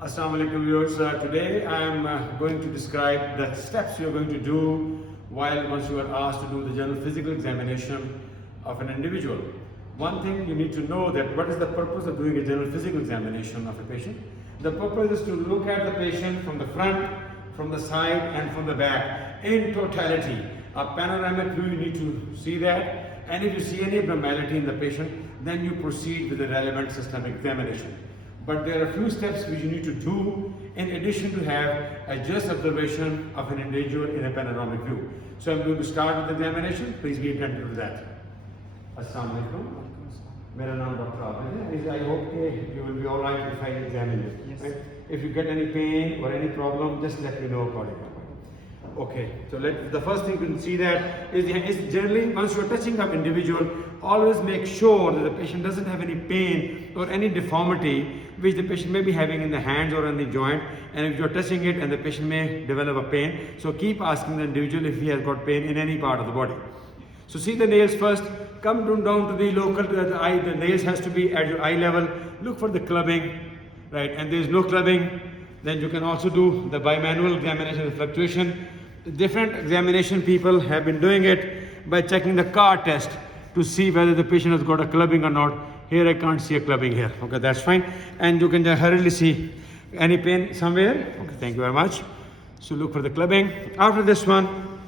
Assalamu alaikum viewers. Today I am going to describe the steps you are going to do once you are asked to do the general physical examination of an individual. One thing you need to know that what is the purpose of doing a general physical examination of a patient? The purpose is to look at the patient from the front, from the side and from the back in totality. A panoramic view, you need to see that, and if you see any abnormality in the patient, then you proceed with the relevant systemic examination. But there are a few steps which you need to do in addition to have a just observation of an individual in a panoramic view. So I'm going to start with the examination. Please be attentive to that. Assalamu alaikum. मेरा नाम doctor Abid है. I hope you will be all right if I examine you. Yes. Right? If you get any pain or any problem, just let me know accordingly. Okay, so the first thing you can see that is generally once you are touching up individual, always make sure that the patient doesn't have any pain or any deformity which the patient may be having in the hands or in the joint, and if you are touching it and the patient may develop a pain, so keep asking the individual if he has got pain in any part of the body. So see the nails first, come down to the local, to the eye, the nails has to be at your eye level, look for the clubbing, right, and there is no clubbing, then you can also do the bimanual examination of fluctuation. Different examination people have been doing it by checking the CAR test to see whether the patient has got a clubbing or not. Here I can't see a clubbing here. Okay, that's fine. And you can just hurriedly see any pain somewhere. Okay, thank you very much. So look for the clubbing. After this one,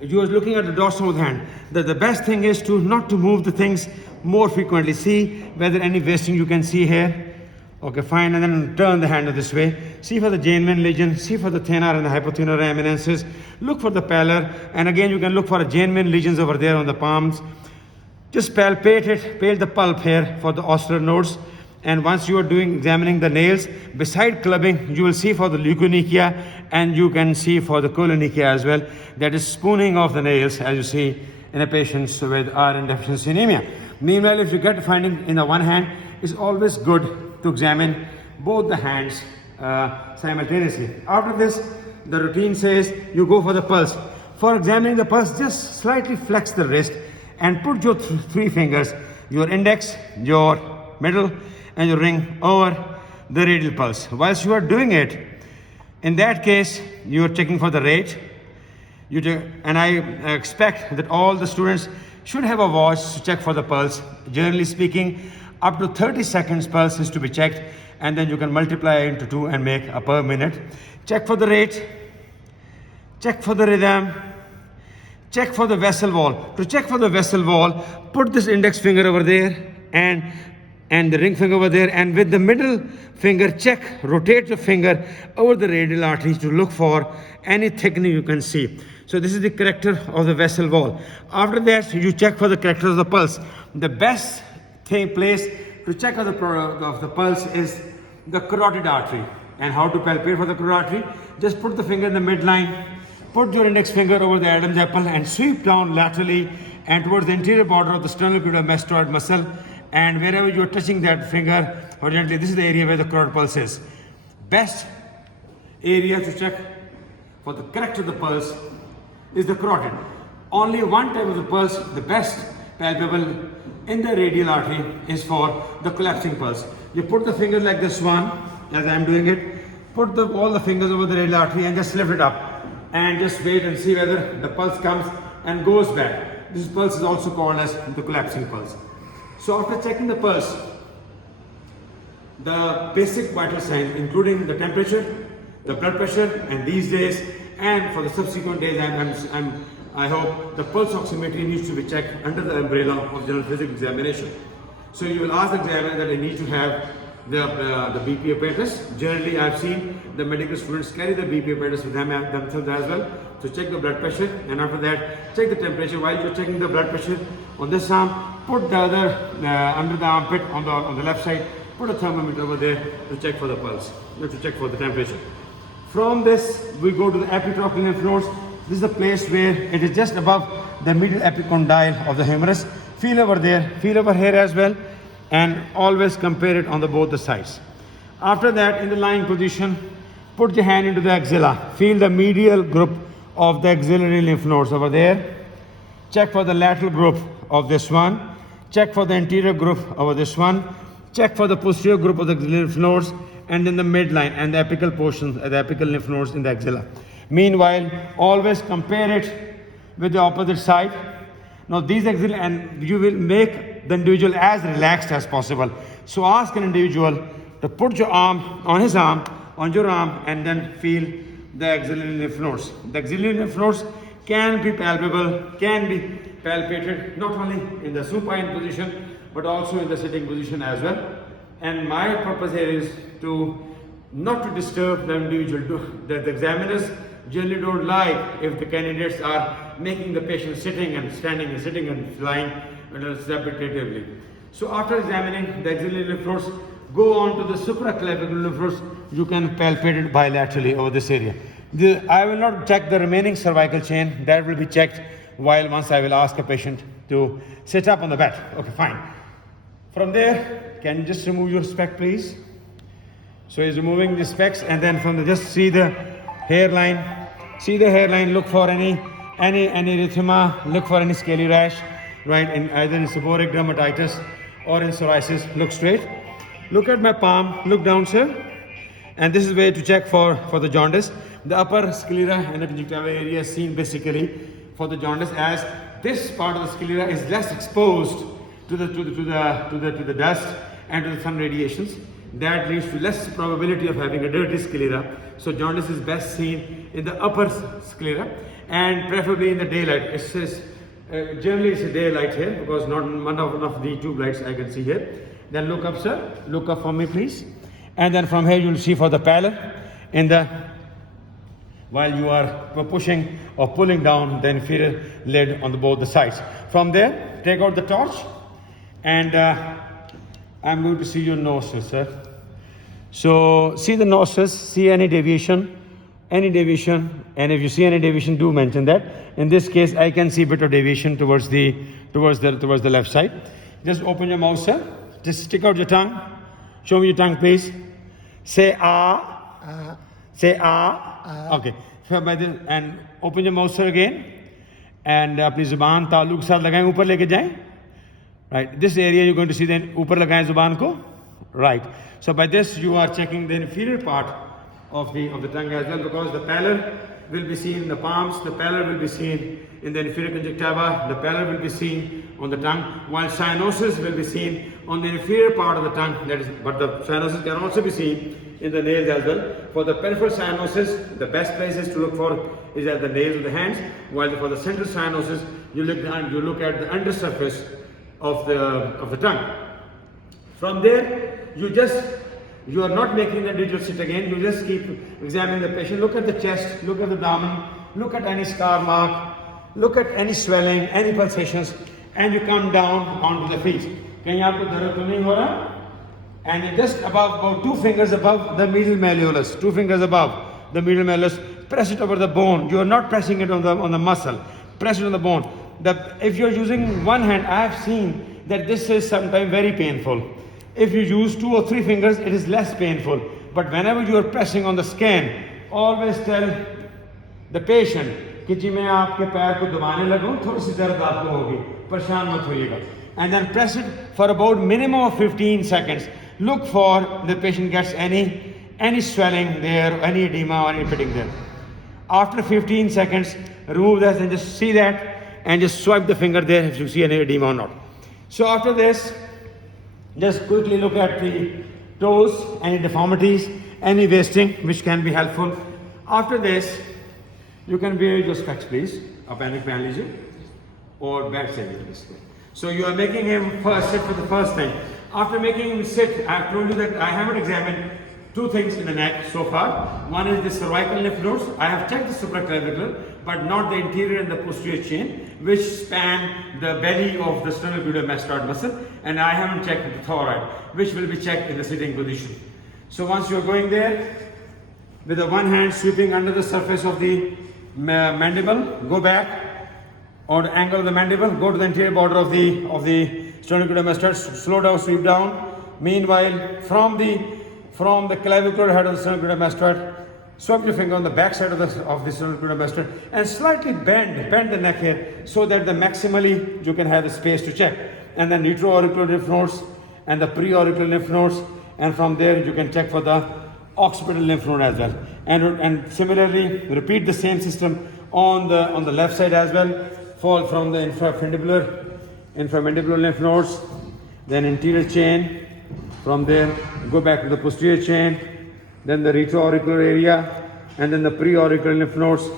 you are looking at the dorsal of the hand. The best thing is not to move the things more frequently. See whether any wasting you can see here. Okay, fine, and then turn the hand this way. See for the Janewman lesion, see for the thenar and the hypothenar eminences. Look for the pallor, and again you can look for Janewman lesions over there on the palms. Just palpate it, palpate the pulp here for the ocular nodes. And once you are examining the nails, beside clubbing, you will see for the leukonychia, and you can see for the colonychia as well. That is spooning of the nails, as you see in a patient with iron deficiency anemia. Meanwhile, if you get finding in the one hand, it's always good to examine both the hands simultaneously. After this, the routine says you go for the pulse. For examining the pulse, just slightly flex the wrist and put your three fingers, your index, your middle, and your ring over the radial pulse. Whilst you are doing it, in that case, you are checking for the rate. And I expect that all the students should have a watch to check for the pulse. Generally speaking, up to 30 seconds pulse is to be checked, and then you can multiply into 2 and make a per minute. Check for the rate, check for the rhythm, check for the vessel wall. To check for the vessel wall, put this index finger over there and the ring finger over there, and with the middle finger rotate the finger over the radial artery to look for any thickening you can see. So this is the character of the vessel wall. After that, you check for the character of the pulse. The best place to check of the pulse is the carotid artery. And how to palpate for the carotid artery? Just put the finger in the midline, put your index finger over the Adam's apple and sweep down laterally and towards the interior border of the sternocleidomastoid muscle, and wherever you are touching that finger horizontally, this is the area where the carotid pulse is. Best area to check for the correct of the pulse is the carotid. Only one type of the pulse, the best palpable in the radial artery, is for the collapsing pulse. You put the finger like this one, as I am doing it, put all the fingers over the radial artery and just lift it up and just wait and see whether the pulse comes and goes back. This pulse is also called as the collapsing pulse. So after checking the pulse, the basic vital signs including the temperature, the blood pressure, and these days and for the subsequent days I hope the pulse oximetry needs to be checked under the umbrella of general physical examination. So you will ask the examiner that they need to have the BP apparatus. Generally, I've seen the medical students carry the BP apparatus with themselves as well to check the blood pressure, and after that, check the temperature. While you're checking the blood pressure on this arm, put the other under the armpit on the left side, put a thermometer over there to check for the pulse, to check for the temperature. From this, we go to the epitrochlear lymph nodes. This is the place where it is just above the middle epicondyle of the humerus. Feel over there, feel over here as well, and always compare it on both the sides. After that, in the lying position, put your hand into the axilla. Feel the medial group of the axillary lymph nodes over there. Check for the lateral group of this one. Check for the anterior group over this one. Check for the posterior group of the lymph nodes, and then the midline and the apical portions, the apical lymph nodes in the axilla. Meanwhile, always compare it with the opposite side. Now these axilla, and you will make the individual as relaxed as possible. So ask an individual to put your arm on his arm, on your arm, and then feel the axillary lymph nodes. The axillary lymph nodes can be palpable, can be palpated not only in the supine position but also in the sitting position as well. And my purpose here is to not to disturb the individual. The examiners generally don't like if the candidates are making the patient sitting and standing and sitting and lying repetitively. So after examining the axillary lymph nodes, go on to the supraclavicular lymph nodes. You can palpate it bilaterally over this area. I will not check the remaining cervical chain. That will be checked once I will ask a patient to sit up on the bed. Okay, fine. From there, can you just remove your spec, please? So he's removing the specs, and then from the, just see the hairline. See the hairline. Look for any erythema. Look for any scaly rash, right? In either in seborrheic dermatitis or in psoriasis. Look straight. Look at my palm. Look down, sir. And this is where to check for the jaundice. The upper sclera and conjunctiva area is seen basically for the jaundice, as this part of the sclera is less exposed to the dust and to the sun radiations. That leads to less probability of having a dirty sclera. So jaundice is best seen in the upper sclera and preferably in the daylight. It says generally it's a daylight here because not one of the tube lights I can see here. Then look up, sir. Look up for me, please. And then from here you'll see for the pallor in the while you are pushing or pulling down the inferior lid on both the sides. From there, take out the torch, and I'm going to see your nostrils, sir. So see the nostrils, see any deviation, and if you see any deviation, do mention that. In this case, I can see a bit of deviation towards the left side. Just open your mouth, sir. Just stick out your tongue. Show me your tongue, please. Say ah. Say ah. Okay. And open your mouth, sir, again. And अपनी ज़ुबान ताल्लुक के साथ लगाएं, ऊपर लेके जाएं. Right. This area you're going to see then ऊपर लगाएं ज़ुबान को. Right. So by this you are checking the inferior part of the tongue as well, because the pallor will be seen in the palms, the pallor will be seen in the inferior conjunctiva, the pallor will be seen on the tongue, while cyanosis will be seen on the inferior part of the tongue. But the cyanosis can also be seen in the nails as well. For the peripheral cyanosis, the best places to look for is at the nails of the hands, while for the central cyanosis, you look at the undersurface of the tongue. From there, you are not making the individual sit again. You just keep examining the patient. Look at the chest, look at the abdomen, look at any scar mark, look at any swelling, any pulsations, and you come down onto the feet. कहीं आपको दर्द तो नहीं हो रहा? And you just about 2 fingers above the medial malleolus, 2 fingers above the medial malleolus, press it over the bone. You are not pressing it on the muscle. Press it on the bone. If you are using one hand, I have seen that this is sometimes very painful. If you use 2 or 3 fingers, it is less painful. But whenever you are pressing on the skin, always tell the patient कि जी मैं आपके पैर को दबाने लगूं, थोड़ी सी दर्द आपको होगी, परेशान मत होइएगा. And then press it for about minimum of 15 seconds. Look for the patient gets any swelling there, any edema or any pitting there. After 15 seconds, remove that and just see that and just swipe the finger there if you see any edema or not. So after this, just quickly look at the toes, any deformities, any wasting which can be helpful. After this, you can wear your specs, please. आप panic पहन लीजिए और बैठ जाइए please. So you are making him first sit for the first time. After making him sit, I have told you that I haven't examined 2 things in the neck so far. One is the cervical lymph nodes. I have checked the supraclavicular, but not the anterior and the posterior chain, which span the belly of the sternocleidomastoid muscle, and I haven't checked the thorax, which will be checked in the sitting position. So once you are going there, with the one hand sweeping under the surface of the mandible, go back, or the angle of the mandible, go to the anterior border of the sternocleidomastoid, slow down, sweep down. Meanwhile, from the clavicular head of the sternocleidomastoid, swipe your finger on the back side of the sternocleidomastoid and slightly bend the neck here so that the maximally you can have the space to check. And then retroauricular lymph nodes and the preauricular lymph nodes and from there you can check for the occipital lymph node as well. And similarly, repeat the same system on the left side as well. Fall from the inframandibular lymph nodes, then anterior chain. From there, go back to the posterior chain, then the retroauricular area, and then the preauricular lymph nodes,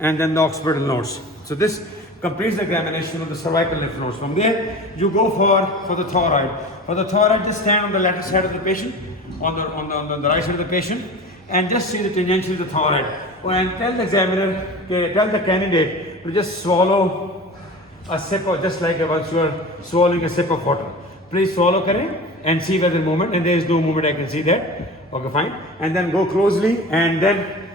and then the occipital nodes. So this completes the examination of the cervical lymph nodes. From there, you go for the thyroid. For the thyroid, just stand on the lateral side of the patient, on the right side of the patient, and just see the tangentially the thyroid. And tell the examiner, tell the candidate to just swallow a sip of, just like once you are swallowing a sip of water. Please swallow kare and see whether movement, and there is no movement, I can see that. Okay, fine. And then go closely and then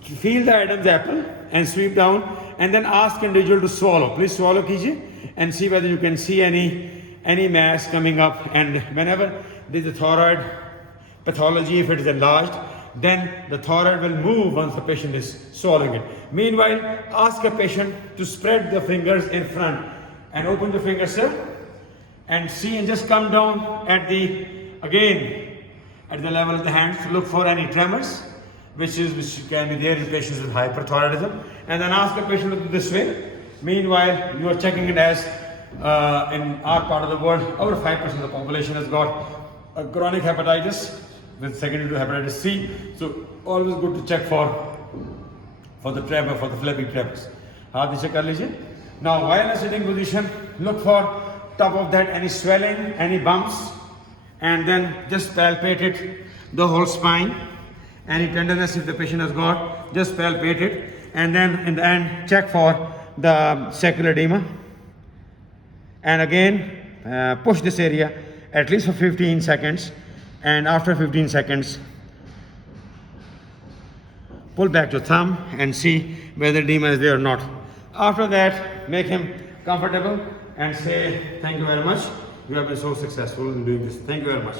feel the Adam's apple and sweep down, and then ask individual to swallow. Please swallow kijiye and see whether you can see any mass coming up. And whenever there is a thyroid pathology, if it is enlarged, then the thyroid will move once the patient is swallowing it. Meanwhile, ask a patient to spread the fingers in front and open the fingers, sir, and see, and just come down at the level of the hands to look for any tremors, which can be there in patients with hyperthyroidism, and then ask the patient to do this way. Meanwhile, you are checking it as in our part of the world, over 5% of the population has got a chronic hepatitis with secondary to hepatitis C. So always good to check for the tremor, for the flapping tremors. Now, while in a sitting position, look for top of that any swelling, any bumps, and then just palpate it, the whole spine. Any tenderness if the patient has got, just palpate it, and then in the end check for the sacral edema. And again push this area at least for 15 seconds, and after 15 seconds pull back your thumb and see whether edema is there or not. After that, make him comfortable and say, thank you very much, you have been so successful in doing this. Thank you very much.